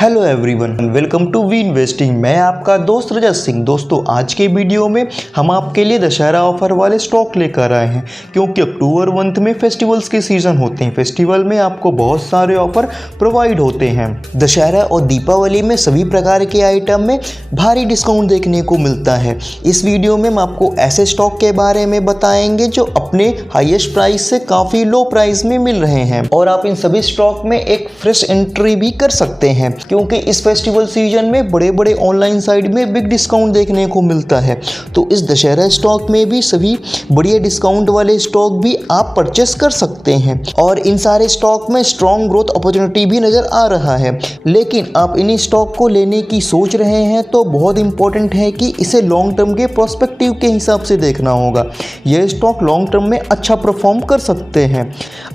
Hello everyone, welcome to we investing. मैं आपका दोस्त रजत सिंह। दोस्तों, आज के वीडियो में हम आपके लिए दशहरा ऑफर वाले स्टॉक लेकर आए हैं, क्योंकि अक्टूबर मंथ में फेस्टिवल्स के सीजन होते हैं। फेस्टिवल में आपको बहुत सारे ऑफर प्रोवाइड होते हैं। दशहरा और दीपावली में सभी प्रकार के आइटम में भारी डिस्काउंट देखने को मिलता है। इस वीडियो में हम आपको ऐसे स्टॉक के बारे में बताएंगे जो अपने हाईएस्ट प्राइस से काफ़ी लो प्राइस में मिल रहे हैं, और आप इन सभी स्टॉक में एक फ्रेश एंट्री भी कर सकते हैं, क्योंकि इस फेस्टिवल सीजन में बड़े बड़े ऑनलाइन साइट में बिग डिस्काउंट देखने को मिलता है। तो इस दशहरा स्टॉक में भी सभी बढ़िया डिस्काउंट वाले स्टॉक भी आप परचेस कर सकते हैं, और इन सारे स्टॉक में स्ट्रॉन्ग ग्रोथ अपॉर्चुनिटी भी नज़र आ रहा है। लेकिन आप इन्हीं स्टॉक को लेने की सोच रहे हैं तो बहुत इंपॉर्टेंट है कि इसे लॉन्ग टर्म के प्रोस्पेक्टिव के हिसाब से देखना होगा। यह स्टॉक लॉन्ग टर्म में अच्छा परफॉर्म कर सकते हैं।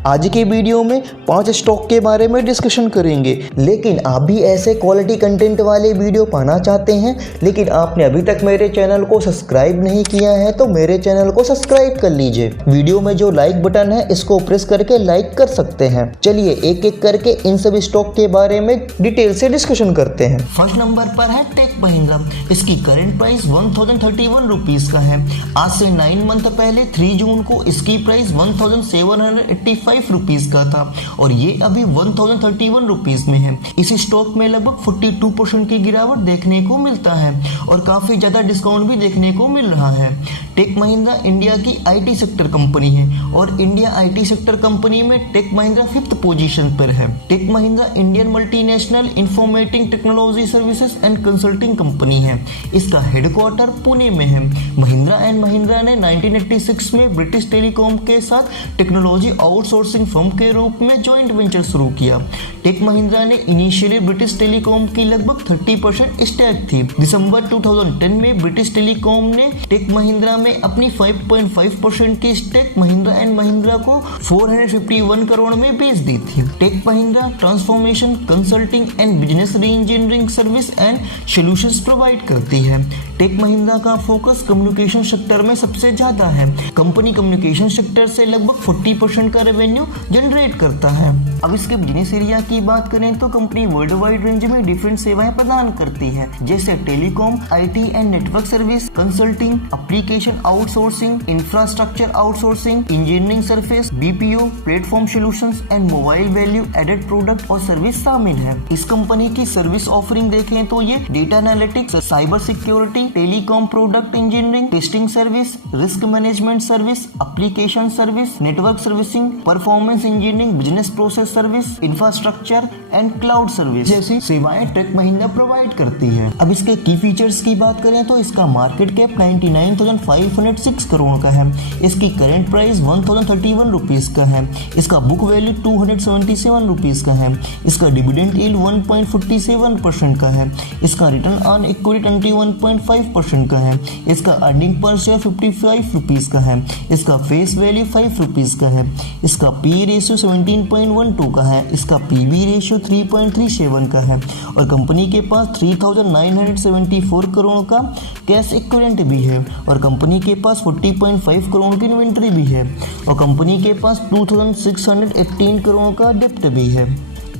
आज के वीडियो में 5 स्टॉक के बारे में डिस्कशन करेंगे। लेकिन आप भी ऐसे क्वालिटी कंटेंट वाले वीडियो पाना चाहते हैं, लेकिन आपने अभी तक मेरे चैनल को सब्सक्राइब नहीं किया है, तो मेरे चैनल को सब्सक्राइब कर लीजिए। वीडियो में जो लाइक बटन है इसको प्रेस करके लाइक कर सकते हैं। चलिए एक एक करके इन सभी स्टॉक के बारे में डिटेल से डिस्कशन करते हैं। फर्स्ट नंबर पर है टेक महिंद्रा। इसकी करंट प्राइस 1031 रुपीज का है। आज से 9 मंथ पहले 3 जून को इसकी प्राइस 1785 रुपीज का था, और ये अभी 1031 रुपीज में है। इस स्टॉक में लगभग 42% की गिरावट देखने को मिलता है, और काफी ज्यादा डिस्काउंट भी देखने को मिल रहा है। टेक महिंद्रा इंडिया की आईटी सेक्टर कंपनी है, और इंडिया आईटी सेक्टर कंपनी में टेक महिंद्रा 5th पोजीशन पर है। Tech Mahindra Indian multinational information technology services and consulting company है। इसका हेडक्वार्टर पुणे में है। महिंद्रा एंड महिंद्रा ने 1986 में ब्रिटिश टेलीकॉम के साथ टेक्नोलॉजी आउटसोर्सिंग फर्म के रूप में जॉइंट वेंचर शुरू किया। टेक महिंद्रा ने इनिशियली ब्रिटिश टेलीकॉम की लगभग 30% स्टेक थी। दिसंबर 2010 में ब्रिटिश टेलीकॉम ने टेक महिंद्रा में अपनी 5.5% की स्टेक महिंद्रा एंड महिंद्रा को 451 करोड़ में बेच दी थी। Tech Mahindra transformation, consulting and business re engineering service and solutions provide करती है। टेक महिंद्रा का फोकस कम्युनिकेशन सेक्टर में सबसे ज्यादा है। कंपनी कम्युनिकेशन सेक्टर से लगभग 40% का रेवेन्यू जनरेट करता है। अब इसके बिजनेस एरिया की बात करें तो कंपनी वर्ल्ड वाइड रेंज में डिफरेंट सेवाएं प्रदान करती है, जैसे telecom, IT and network service, consulting, application outsourcing, infrastructure outsourcing, engineering service, BPO, platform solutions and mobile value added product और सर्विस शामिल है। इस कंपनी की सर्विस ऑफरिंग देखें तो ये data analytics, cyber security, telecom product engineering, testing service, risk management service, application service, network servicing, performance engineering, business process service, infrastructure and cloud service जैसी सेवाएं टेक महिंद्रा प्रोवाइड करती है। अब इसके की फीचर्स की बात करें तो इसका मार्केट कैप 99,506 करोड़ का है। इसकी करंट प्राइस 1031 रुपीज का है। इसका बुक वैल्यू 277 रुपीज का है। इसका डिविडेंड यील्ड 1.47% का है। इसका रिटर्न ऑन इक्विटी 21.5% का है। इसका अर्निंग पर शेयर 55 रुपीज का है। इसका फेस वैल्यू 5 रुपीज का है। इसका पी रेशियो 17.12 का है। इसका पीबी रेशियो 3.37 का है, और कंपनी के पास 3,974 करोड़ का कैश इक्विवेलेंट भी है, और कंपनी के पास 40.5 करोड़ की इन्वेंट्री भी है, और कंपनी के पास 2,618 करोड़ का डेप्ट भी है।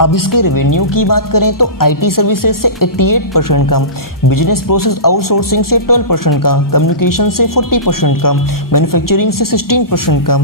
अब इसके रेवेन्यू की बात करें तो आईटी सर्विसेज से 88% का, बिजनेस प्रोसेस आउटसोर्सिंग से 12% का, कम्युनिकेशन से 40% का, मैन्युफैक्चरिंग से 16% का,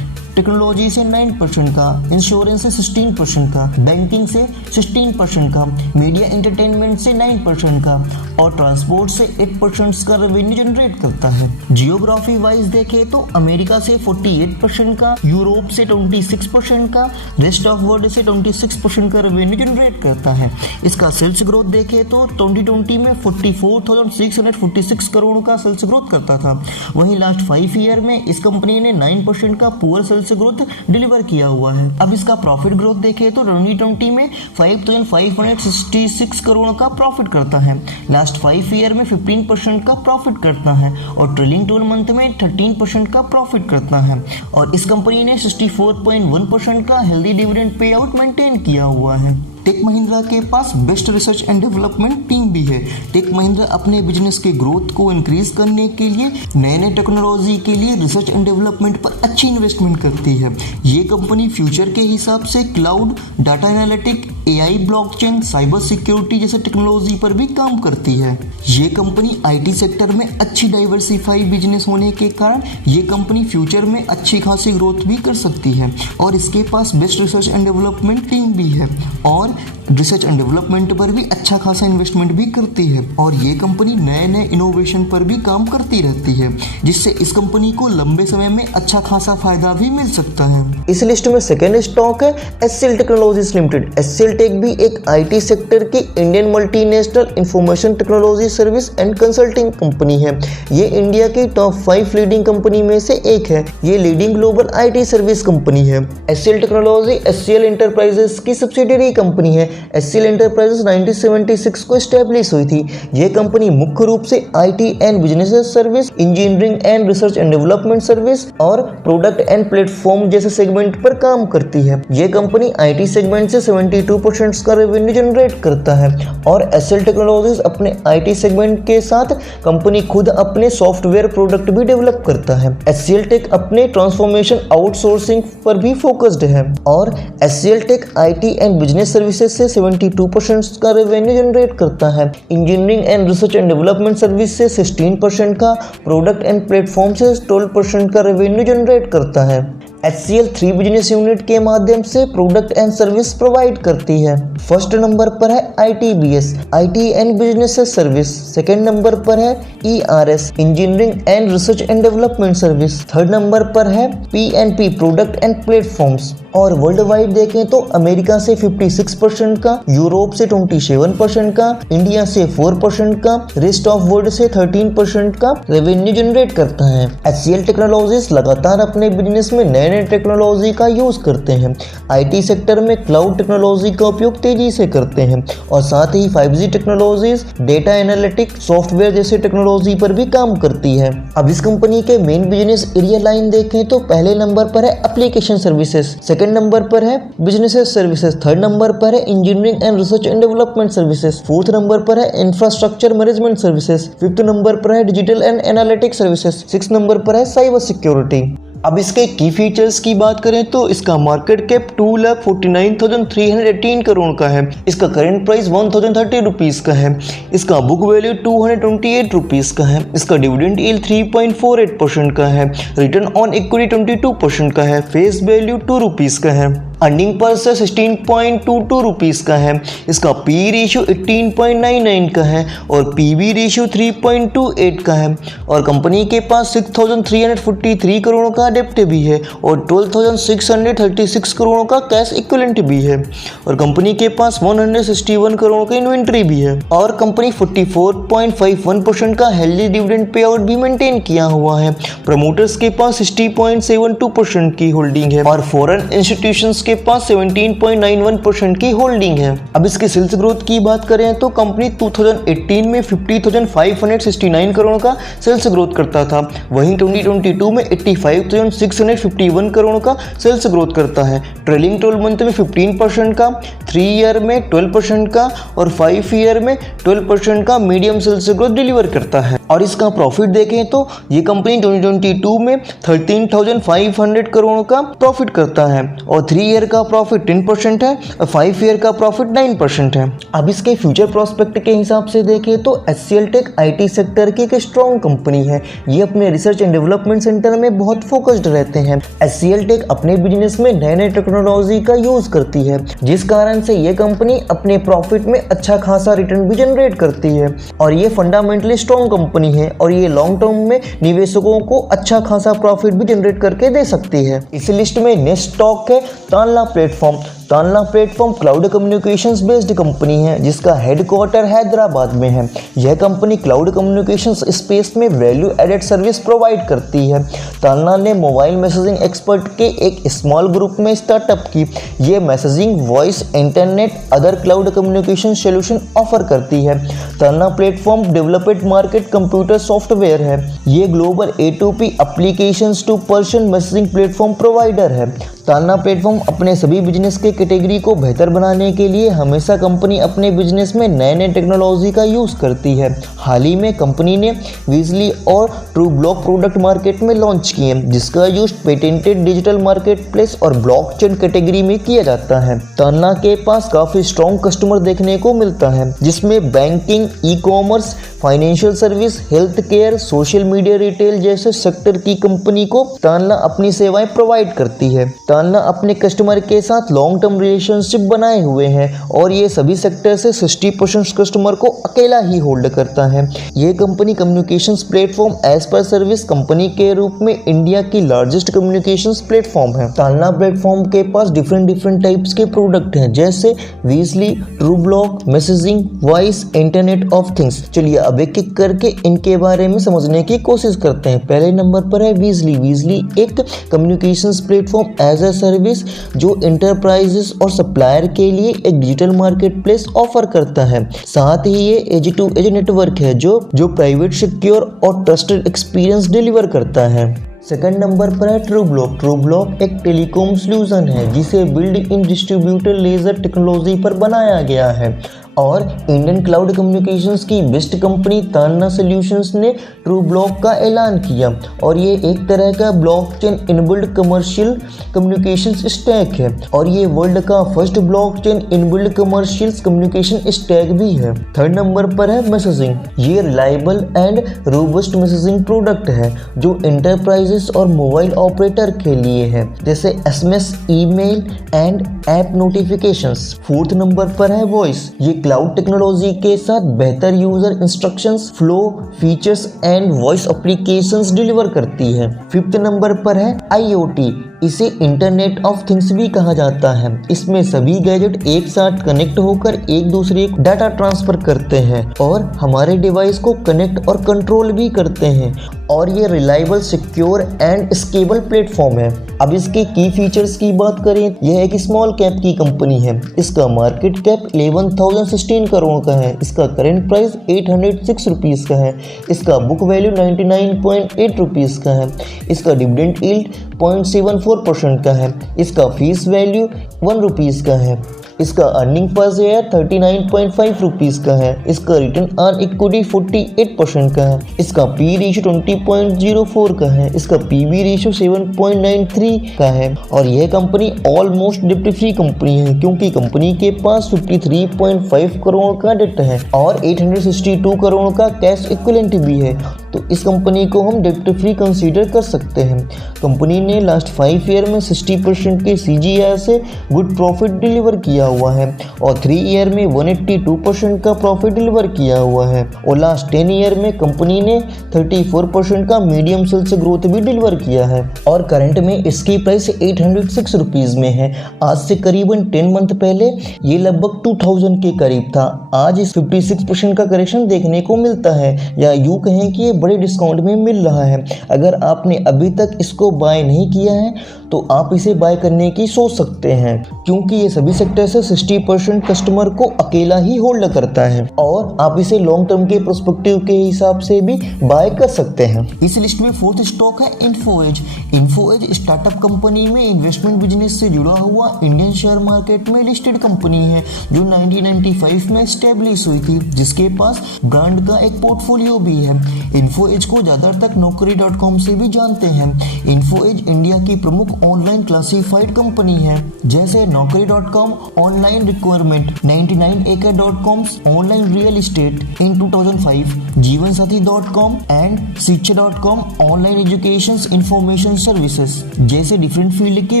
टेक्नोलॉजी से 9% का, इंश्योरेंस से 16% का, बैंकिंग से 16% का, मीडिया एंटरटेनमेंट से 9% का, और ट्रांसपोर्ट से 8% का रेवेन्यू जनरेट करता है। जियोग्राफी वाइज देखें तो अमेरिका से 48% का, यूरोप से 26% का, रेस्ट ऑफ वर्ल्ड से 26% का रेवेन्यू जनरेट करता है। इसका सेल्स ग्रोथ देखें तो 2020 में 44,646 करोड़ का सेल्स ग्रोथ करता था। वहीं लास्ट 5 ईयर में इस कंपनी ने 9% का पुअर सेल्स ग्रोथ डिलीवर किया हुआ है। अब इसका प्रॉफिट ग्रोथ देखें तो 2020 में 5,566 करोड़ का प्रॉफिट करता है। लास्ट 5 ईयर में 15% का प्रॉफिट करता है, और ट्रेलिंग 12 मंथ में 13% का प्रॉफिट करता है। और इस कंपनी ने 64.1% का healthy dividend payout maintain किया हुआ है। टेक महिंद्रा के पास best research and development team भी है। टेक महिंद्रा अपने बिजनेस के ग्रोथ को इंक्रीज करने के लिए नए नए टेक्नोलॉजी के लिए रिसर्च एंड डेवलपमेंट पर अच्छी इन्वेस्टमेंट करती है। ये कंपनी फ्यूचर के हिसाब से cloud, data analytic, AI, blockchain, cyber security जैसे टेक्नोलॉजी पर भी काम करती है। ये कंपनी IT सेक्टर में अच्छी डाइवर्सिफाई बिजनेस होने के कारण ये कंपनी फ्यूचर में अच्छी खासी ग्रोथ भी कर सकती है और इसके पास best research and development team भी है और रिसर्च एंड डेवलपमेंट पर भी अच्छा खासा इन्वेस्टमेंट भी करती है और ये कंपनी नए नए इनोवेशन पर भी काम करती रहती है, जिससे इस कंपनी को लंबे समय में अच्छा खासा फायदा भी मिल सकता है। इस लिस्ट में सेकेंड स्टॉक है HCL technologies limited. HCL tech भी एक IT सेक्टर की Indian multinational information technology service and consulting company है। ये इंडिया की टॉप 5 लीडिंग कंपनी में से एक है। ये leading global IT service company है। HCL टेक्नोलॉजी HCL एंटरप्राइजेस की सब्सिडियरी कंपनी है। HCL एंटरप्राइजेस 1976 को एस्टेब्लिश हुई थी। यह कंपनी मुख्य रूप से IT and business service, engineering and research and development service और प्रोडक्ट एंड प्लेटफॉर्म जैसे सेगमेंट पर काम करती है। यह कंपनी IT सेगमेंट से 72% का रेवेन्यू जनरेट करता है और HCL टेक्नोलॉजीज अपने IT सेगमेंट के साथ कंपनी खुद अपने सॉफ्टवेयर प्रोडक्ट भी डेवलप करता है। HCL टेक अपने ट्रांसफॉर्मेशन आउटसोर्सिंग पर भी फोकस्ड है और HCL tech IT and business services से 72% का रेवेन्यू जनरेट करता है। Engineering and research and development service से 16% का, प्रोडक्ट एंड प्लेटफॉर्म से 12% का रेवेन्यू जनरेट करता है। HCL 3 बिजनेस यूनिट के माध्यम से प्रोडक्ट एंड सर्विस प्रोवाइड करती है। फर्स्ट नंबर पर है ITBS, IT and business service. Second number पर है ERS, engineering and research and development service. Third number पर है PNP, प्रोडक्ट एंड प्लेटफॉर्म्स। और वर्ल्ड वाइड देखें तो अमेरिका से 56% का, यूरोप से 27% का, इंडिया से 4% का, रेस्ट ऑफ वर्ल्ड से 13% का रेवेन्यू जनरेट करता है। HCL टेक्नोलॉजीज लगातार अपने बिजनेस में नए नए टेक्नोलॉजी का यूज करते हैं। IT सेक्टर में क्लाउड टेक्नोलॉजी का उपयोग तेजी से करते हैं और साथ ही 5G technologies, data analytics, software जैसे टेक्नोलॉजी पर भी काम करती है। अब इस कंपनी के मेन बिजनेस एरिया लाइन देखें तो पहले नंबर पर है एप्लीकेशन सर्विसेज, सेकंड नंबर पर है बिजनेस सर्विसेज, थर्ड नंबर पर है engineering and research and development services, fourth number पर है infrastructure management services, fifth number पर है digital and analytics services, sixth number पर है साइबर सिक्योरिटी। अब इसके की फीचर्स की बात करें तो इसका मार्केट कैप 2,49,318 करोड़ का है। इसका करेंट प्राइस 1,030 रुपीज़ का है। इसका बुक वैल्यू 228 रुपीज़ का है। इसका डिविडेंड यील्ड 3.48% का है। रिटर्न ऑन इक्विटी 22% का है। फेस वैल्यू 2 रुपीज़ का है। अर्निंग पर से 16.22 रुपीज़ का है। इसका पी रेशियो 18.99 का है और पीबी रेशियो 3.28 का है और कंपनी के पास 6,343 करोड़ का डेप्ट भी है और 12,636 करोड़ का कैश इक्विवेलेंट भी है और कंपनी के पास 161 करोड़ का इन्वेंट्री भी है और कंपनी 44.51% का हेल्दी डिविडेंड पे आउट भी मेंटेन किया हुआ है। प्रमोटर्स के पास 60.72% की होल्डिंग है और फॉरेन इंस्टीट्यूशंस के पास 17.91% की होल्डिंग है। अब इसके सेल्स ग्रोथ की बात करें तो कंपनी 2018 में 50,569 करोड़ का सेल्स ग्रोथ करता था, वहीं 2022 में 85,651 करोड़ का सेल्स ग्रोथ करता है। ट्रेलिंग 12 मंथ में 15% का, 3 ईयर में 12% का और 5 ईयर में 12% का मीडियम सेल्स ग्रोथ डिलीवर करता है। और इसका प्रॉफिट देखें तो ये कंपनी 2022 में 13,500 करोड़ का प्रॉफिट करता है और 3 ईयर का प्रॉफिट 10% है और 5 ईयर का प्रॉफिट 9% है। अब इसके फ्यूचर प्रोस्पेक्ट के हिसाब से देखें तो HCL टेक IT सेक्टर की एक स्ट्रॉन्ग कंपनी है। ये अपने रिसर्च एंड डेवलपमेंट सेंटर में बहुत फोकस्ड रहते हैं। HCL टेक अपने बिजनेस में नए नए टेक्नोलॉजी का यूज करती है, जिस कारण से ये कंपनी अपने प्रॉफिट में अच्छा खासा रिटर्न भी जनरेट करती है और ये फंडामेंटली स्ट्रॉन्ग कंपनी है और ये लॉन्ग टर्म में निवेशकों को अच्छा खासा प्रॉफिट भी जनरेट करके दे सकती है। इस लिस्ट में नेक्स्ट स्टॉक है Tanla platform. Tanla platform cloud communications based company है जिसका हेडक्वार्टर हैदराबाद में है। यह कंपनी क्लाउड कम्युनिकेशंस स्पेस में वैल्यू एडेड सर्विस प्रोवाइड करती है। तानला ने मोबाइल मैसेजिंग एक्सपर्ट के एक स्मॉल ग्रुप में स्टार्टअप की। ये messaging, voice, internet, other cloud communication solution offer करती है। Tanla platform developed market computer software है। ये global A2P applications to person messaging platform provider है। तानला प्लेटफॉर्म अपने सभी बिजनेस के कैटेगरी को बेहतर बनाने के लिए हमेशा कंपनी अपने बिजनेस में नए नए टेक्नोलॉजी का यूज़ करती है। हाल ही में कंपनी ने वीजली और ट्रू ब्लॉक प्रोडक्ट मार्केट में लॉन्च किए, जिसका use patented digital market place और ब्लॉकचेन कैटेगरी में किया जाता है। तानला के पास काफ़ी स्ट्रॉन्ग कस्टमर देखने को मिलता है, जिसमें banking, e commerce, financial service, health care, social media, retail जैसे सेक्टर की कंपनी को तानला अपनी सेवाएं प्रोवाइड करती है। तानला अपने कस्टमर के साथ लॉन्ग टर्म रिलेशनशिप बनाए हुए हैं और ये सभी सेक्टर से 60% कस्टमर को अकेला ही होल्ड करता है। ये कंपनी कम्युनिकेशंस प्लेटफॉर्म एज पर सर्विस कंपनी के रूप में इंडिया की लार्जेस्ट कम्युनिकेशंस प्लेटफॉर्म है। तानला प्लेटफॉर्म के पास डिफरेंट टाइप्स के प्रोडक्ट हैं, जैसे Weasley, true block, messaging, voice, internet of things. चलिए अब एक एक करके इनके बारे में समझने की कोशिश करते हैं। पहले नंबर पर है वीजली। वीजली एक communications platform as a service जो इंटरप्राइजेस और सप्लायर के लिए एक डिजिटल मार्केट प्लेस ऑफर करता है। साथ ही ये एज टू एज नेटवर्क है जो प्राइवेट, सिक्योर और ट्रस्टेड एक्सपीरियंस डिलीवर करता है। सेकंड नंबर पर है ट्रू ब्लॉक। ट्रू ब्लॉक एक टेलीकॉम सॉल्यूशन है जिसे build in distributor ledger technology पर बनाया गया है और इंडियन क्लाउड कम्युनिकेशंस की बेस्ट कंपनी तानला सॉल्यूशंस ने ट्रू ब्लॉक का ऐलान किया और ये एक तरह का blockchain inbuilt commercial communications stack है और ये वर्ल्ड का first blockchain inbuilt commercial communication stack भी है। थर्ड नंबर पर है मैसेजिंग। ये reliable and robust messaging product है जो एंटरप्राइजेस और मोबाइल ऑपरेटर के लिए है, जैसे SMS, email and app notifications. Fourth number पर है वॉइस। ये क्लाउड टेक्नोलॉजी के साथ बेहतर user instructions, flow, features and voice applications deliver करती है। फिफ्थ नंबर पर है IoT। इसे इंटरनेट ऑफ थिंग्स भी कहा जाता है। इसमें सभी गैजेट एक साथ कनेक्ट होकर एक दूसरे को डाटा ट्रांसफर करते हैं और हमारे डिवाइस को कनेक्ट और कंट्रोल भी करते हैं और ये reliable, secure and scalable platform है। अब इसके की फीचर्स की बात करें, यह एक स्मॉल कैप की कंपनी है। इसका मार्केट कैप 11,016 करोड़ का है। इसका करेंट प्राइस 806 रुपीज़ का है। इसका बुक वैल्यू 99.8 रुपीज़ का है। इसका डिविडेंड यील्ड 0.74% का है। इसका फीस वैल्यू 1 रुपीज़ का है। इसका अर्निंग पर शेयर 39.5 रुपीज़ का है। इसका रिटर्न ऑन इक्विटी 48% का है। इसका पी रेशियो 20.04 का है। इसका पीबी रेशियो 7.93 का है और यह कंपनी ऑलमोस्ट डेब्ट फ्री कंपनी है क्योंकि कंपनी के पास 53.5 करोड़ का डेट है और 862 करोड़ का कैश इक्विवेलेंट भी है, तो इस कंपनी को हम डेब्ट फ्री कंसीडर कर सकते हैं। कंपनी ने लास्ट 5 ईयर में 60% के CAGR से गुड प्रॉफिट डिलीवर किया हुआ है और 3 ईयर में 182% का प्रॉफिट डिलीवर किया हुआ है और लास्ट 10 ईयर में कंपनी ने 34% का मीडियम सेल्स ग्रोथ भी डिलीवर किया है और करंट में इसकी प्राइस 806 रुपीज़ में है। आज से करीबन 10 मंथ पहले ये लगभग 2000 के करीब था। आज इस 56% का करेक्शन देखने को मिलता है या यूँ कहें कि ये बड़े डिस्काउंट में मिल रहा है। अगर आपने अभी तक इसको बाय नहीं किया है तो आप इसे बाय करने की सोच सकते हैं क्योंकि ये सभी सेक्टर से 60% कस्टमर को अकेला ही होल्ड करता है और आप इसे लॉन्ग टर्म के प्रोस्पेक्टिव के हिसाब से भी बाय कर सकते हैं। इस लिस्ट में फोर्थ स्टॉक है इन्फोएज। इन्फोएज स्टार्टअप कंपनी में इन्वेस्टमेंट बिजनेस से जुड़ा हुआ इंडियन शेयर मार्केट में लिस्टेड कंपनी है जो 1995 में स्टेब्लिश हुई थी, जिसके पास ब्रांड का एक पोर्टफोलियो भी है। इन्फोएज को ज़्यादातर तक Naukri.com से भी जानते हैं। इन्फोएज इंडिया की प्रमुख ऑनलाइन क्लासिफाइड कंपनी है, जैसे Naukri.com online requirement, 99acre.com online real estate in 2005, Jeevansathi dot com and Shiksha dot com online education information services जैसे डिफरेंट फील्ड के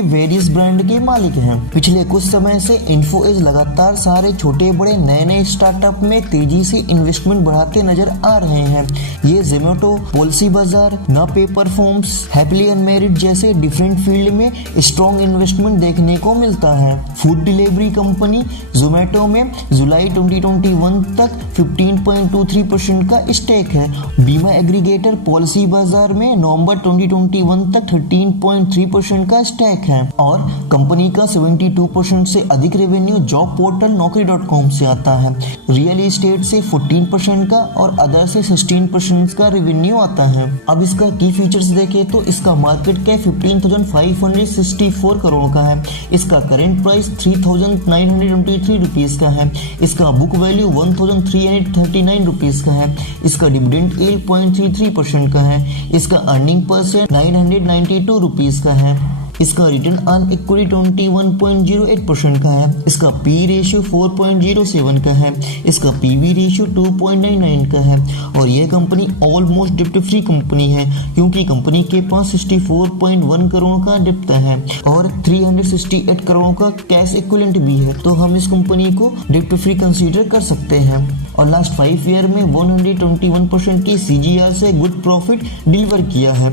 वेरियस ब्रांड के मालिक हैं। पिछले कुछ समय से इन्फोएज लगातार सारे छोटे बड़े नए स्टार्टअप में तेजी से इन्वेस्टमेंट बढ़ाते नजर आ रहे हैं। ये जोमेटो, पॉलिसी बाजार, ना पेपर फॉर्म्स, हैप्पीली अनमैरिड जैसे डिफरेंट फील्ड में स्ट्रॉन्ग इन्वेस्टमेंट देखने को मिलता है। फूड डिलीवरी कंपनी जोमेटो में जुलाई 2021 तक 15.23% का स्टेक है। बीमा एग्रीगेटर पॉलिसी बाजार में नवंबर 2021 तक 13.3% का स्टेक है और कंपनी का 72% से अधिक रेवेन्यू जॉब पोर्टल Naukri.com से आता है। रियल एस्टेट से 14% का और अदर से 16% का रेवेन्यू आता है। अब इसका की फीचर्स देखें तो इसका मार्केट कैप 15,500 564 करोड़ का है। इसका करेंट प्राइस 3,923 रुपीज़ का है। इसका बुक वैल्यू 1,339 रुपीज़ का है। इसका डिविडेंड यील्ड 0.33% का है। इसका अर्निंग पर शेयर 992 रुपीज़ का है। इसका रिटर्न ऑन इक्विटी 21.08% का है। इसका पी रेशियो 4.07 का है। इसका पीवी रेशियो 2.99 का है। और यह कंपनी ऑलमोस्ट डिप्ट फ्री कंपनी है, क्योंकि कंपनी के पास 64.1 करोड़ का डिप्ट है और 368 करोड़ का कैश इक्विवेलेंट भी है। तो हम इस कंपनी को डिप्ट फ्री कंसीडर कर सकते हैं। और लास्ट 5 ईयर में 121% की CGR से गुड प्रॉफिट डिलीवर किया है।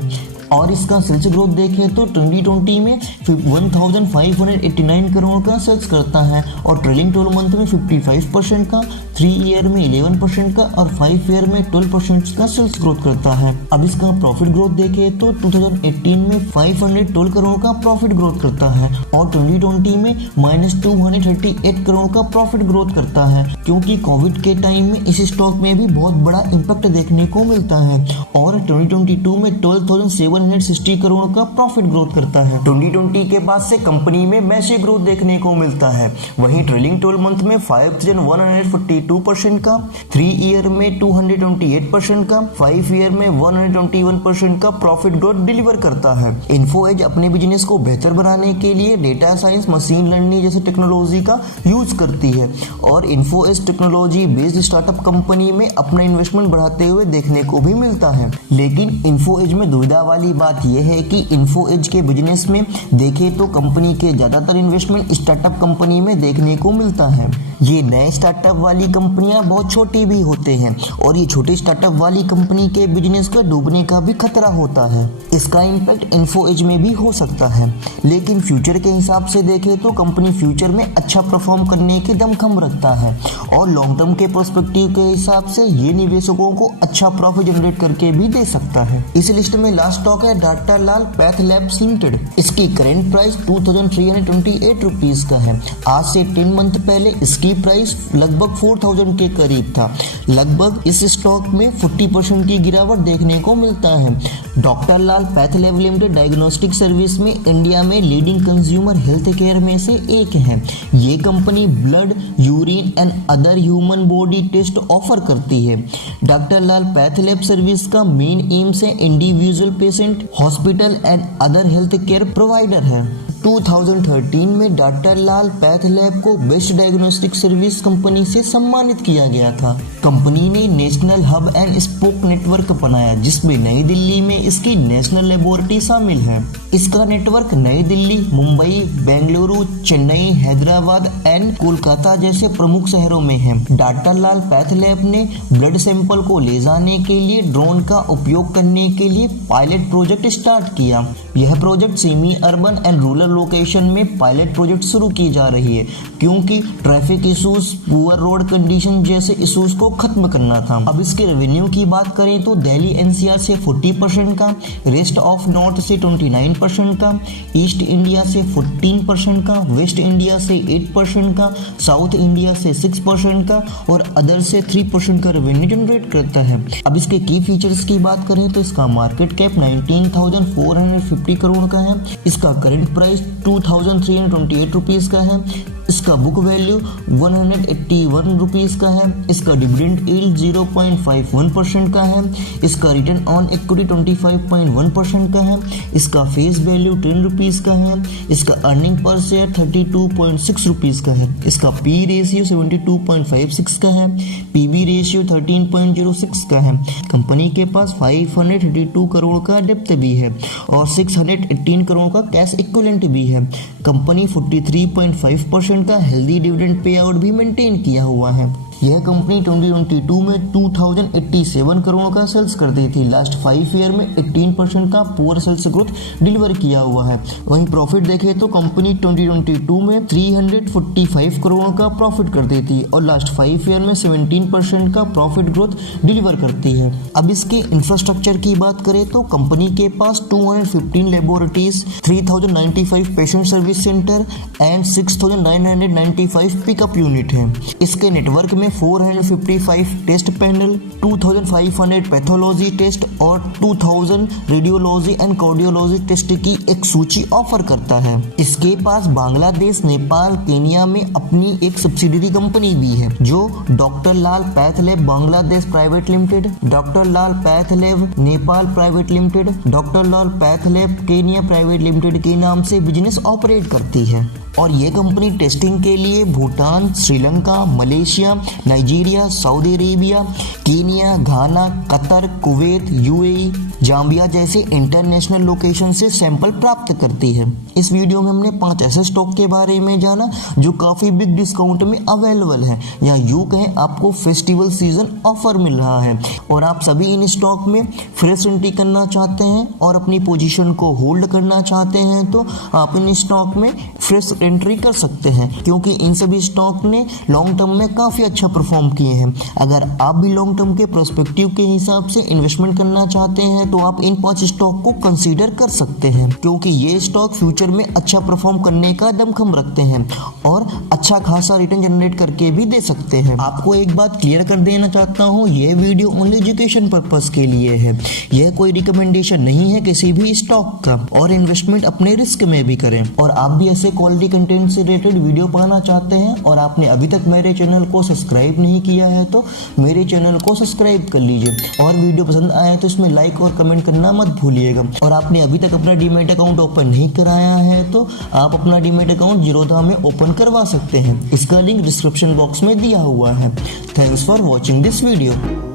और इसका सेल्स ग्रोथ देखें तो 2020 में 1589 करोड़ का सेल्स करता है और ट्रेलिंग 12 मंथ में 55% का, 3 ईयर में 11% का और 5 ईयर में 12% का सेल्स ग्रोथ करता है। अब इसका प्रॉफिट ग्रोथ देखें तो 2018 में 512 करोड़ का प्रॉफिट ग्रोथ करता है और 2020 में -238 करोड़ का प्रॉफिट ग्रोथ करता है, क्योंकि कोविड के टाइम में इस स्टॉक में भी बहुत बड़ा इम्पैक्ट देखने को मिलता है। और 2022 में 12,760 करोड़ का प्रॉफिट ग्रोथ करता है। 2020 के बाद से कंपनी में मैसिव ग्रोथ देखने को मिलता है। वहीं ट्रेलिंग 12 मंथ में 5,142% का, 3 ईयर में 228% का, 5 ईयर में 121% का प्रॉफिट ग्रोथ डिलीवर करता है। इन्फोएज अपने बिजनेस को बेहतर बनाने के लिए डेटा साइंस, मशीन लर्निंग जैसे टेक्नोलॉजी का यूज करती है और Info Edge technology based startup company में अपना इन्वेस्टमेंट बढ़ाते हुए देखने को भी मिलता है। लेकिन इन्फोएज में दुविधा वाली बात यह है कि इन्फोएज के बिजनेस में देखें तो कंपनी के ज्यादातर इन्वेस्टमेंट स्टार्टअप कंपनी में देखने को मिलता है। ये नए स्टार्टअप वाली कंपनियां बहुत छोटी भी होते हैं और ये छोटे स्टार्टअप वाली कंपनी के बिजनेस का डूबने का भी खतरा होता है। इसका इम्पैक्ट इन्फोएज में भी हो सकता है। लेकिन फ्यूचर के हिसाब से देखें तो कंपनी फ्यूचर में अच्छा परफॉर्म करने के दमखम रखता है और लॉन्ग टर्म के पर्सपेक्टिव के हिसाब से ये निवेशकों को अच्छा प्रॉफिट जनरेट करके भी दे सकता है। इस लिस्ट में लास्ट स्टॉक है डाटा लाल पैथ लैब्स लिमिटेड। इसकी करेंट प्राइस 2,328 रुपीज का है। आज से 10 मंथ पहले इसकी प्राइस लगभग 4,000 के करीब था। लगभग इस स्टॉक में 40% की गिरावट देखने को मिलता है। Doctor Lal path lab limited diagnostic service में इंडिया में लीडिंग कंज्यूमर हेल्थ केयर में से एक है। ये company blood, urine and other human body test offer करती है। Doctor Lal path lab service का मेन एम से individual patient, hospital and other health care provider है। 2013 में डॉक्टर लाल पैथ लैब को बेस्ट डायग्नोस्टिक सर्विस कंपनी से सम्मानित किया गया था। कंपनी ने national hub and spoke network बनाया, जिसमें नई दिल्ली में इसकी नेशनल लेबोरेटरी शामिल है। इसका नेटवर्क नई दिल्ली, मुंबई, बेंगलुरु, चेन्नई, हैदराबाद एंड कोलकाता जैसे प्रमुख शहरों में है। डॉक्टर लाल पैथ लैब ने ब्लड सैंपल को ले जाने के लिए ड्रोन का उपयोग करने के लिए पायलट प्रोजेक्ट स्टार्ट किया। यह project semi urban and rural location में पायलट प्रोजेक्ट शुरू की जा रही है, क्योंकि traffic issues, poor road condition जैसे इश्यूज को खत्म करना था। अब इसके रेवेन्यू की बात करें तो दिल्ली एनसीआर से 40% का, रेस्ट ऑफ नॉर्थ से 29% का, ईस्ट इंडिया से 14% का, वेस्ट इंडिया से 8% का, साउथ इंडिया से 6% का और अदर से 3% का रेवेन्यू जनरेट करता है। अब इसके की फीचर्स की बात करें तो इसका मार्केट कैप 19,450 करोड़ का है। इसका करंट प्राइस 2,328 रुपीज का है। इसका बुक वैल्यू 181 रुपीज का है। इसका डिविडेंड यील्ड 0.51% का है। इसका रिटर्न ऑन इक्विटी 25.1% का है। इसका फेस वैल्यू 10 रुपीज का है। इसका अर्निंग पर शेयर 32.6 रुपीज का है। इसका पी रेशियो 72.56 का है। पीबी रेशियो 13.06 का है। कंपनी के पास 532 करोड़ का डेप्थ भी है और 618 करोड़ का कैश इक्विवेलेंट भी है। कंपनी 43.5% का हेल्दी डिविडेंड पे आउट भी मेंटेन किया हुआ है। यह कंपनी 2022 में 2,087 करोड़ का सेल्स करती थी। लास्ट 5 ईयर में 18% का पुअर सेल्स ग्रोथ डिलीवर किया हुआ है। वहीं प्रॉफिट देखें तो कंपनी 2022 में 345 करोड़ का प्रॉफिट करती थी और लास्ट 5 ईयर में 17% का प्रॉफिट ग्रोथ डिलीवर करती है। अब इसके इंफ्रास्ट्रक्चर की बात करें तो कंपनी के पास 215 laboratories, 3,095 patient service centre and 6,995 pickup unit है। इसके नेटवर्क में में 455 टेस्ट पैनल, 2500 पैथोलॉजी टेस्ट और 2000 रेडियोलॉजी एंड कार्डियोलॉजी टेस्ट की एक सूची ऑफर करता है। इसके पास बांग्लादेश, नेपाल, केनिया में अपनी एक सब्सिडरी कंपनी भी है जो doctor Lal path lab Bangladesh private limited, doctor Lal path lab Nepal private limited, doctor Lal path lab Kenya private limited के नाम से बिजनेस ऑपरेट करती है। और ये कंपनी टेस्टिंग के लिए Bhutan, Sri Lanka, Malaysia, Nigeria, Saudi Arabia, Kenya, Ghana, Qatar, Kuwait, UAE, Zambia जैसे इंटरनेशनल लोकेशन से सैंपल प्राप्त करती है। इस वीडियो में हमने 5 ऐसे स्टॉक के बारे में जाना जो काफ़ी बिग डिस्काउंट में अवेलेबल है, या यूँ कहें आपको फेस्टिवल सीजन ऑफर मिल रहा है और आप सभी इन स्टॉक में फ्रेश एंट्री करना चाहते हैं और अपनी पोजीशन को होल्ड करना चाहते हैं तो आप इन स्टॉक में फ्रेश एंट्री कर सकते हैं, क्योंकि इन सभी स्टॉक ने लॉन्ग टर्म में काफ़ी अच्छा परफॉर्म किए हैं। अगर आप भी लॉन्ग टर्म के प्रोस्पेक्टिव के हिसाब से इन्वेस्टमेंट करना चाहते हैं तो आप इन 5 स्टॉक को कंसीडर कर सकते हैं, क्योंकि ये स्टॉक फ्यूचर में अच्छा परफॉर्म करने का दमखम रखते हैं और अच्छा खासा रिटर्न जनरेट करके भी दे सकते हैं। आपको एक बात क्लियर कर देना चाहता हूँ, ये वीडियो ओनली एजुकेशन पर्पस के लिए है, यह कोई रिकमेंडेशन नहीं है किसी भी स्टॉक का, और इन्वेस्टमेंट अपने रिस्क में भी करें। और आप भी ऐसे क्वालिटी कंटेंट से रिलेटेड वीडियो पाना चाहते हैं और आपने अभी तक मेरे चैनल को सब्सक्राइब नहीं किया है तो मेरे चैनल को सब्सक्राइब कर लीजिए, और वीडियो पसंद आए तो इसमें लाइक और कमेंट करना मत भूलिएगा। और आपने अभी तक अपना डीमैट अकाउंट ओपन नहीं कराया है तो आप अपना डीमैट अकाउंट जीरोधा में ओपन करवा सकते हैं। इसका लिंक डिस्क्रिप्शन बॉक्स में दिया हुआ है। Thanks for watching this video.